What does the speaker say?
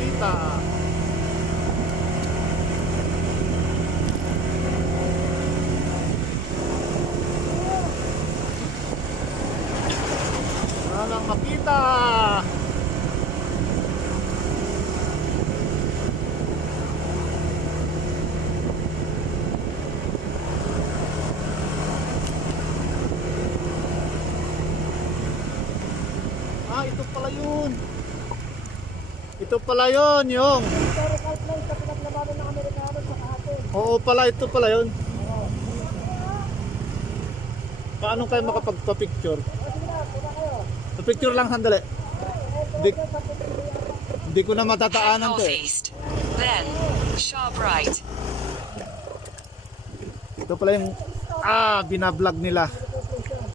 makita. Wala lang makita. Ito pala yun. Ito pala yun, yung Historical place na pinaglabanan ng Amerikano sa kahapon. oo pala, ito pala yun. Paano kayo makapagpa-picture? Sige na, punta kayo. Pa-picture lang sandali. Hindi ko na matataanan to eh. Northeast. Then, sharp right. Ito pala yung binablog nila.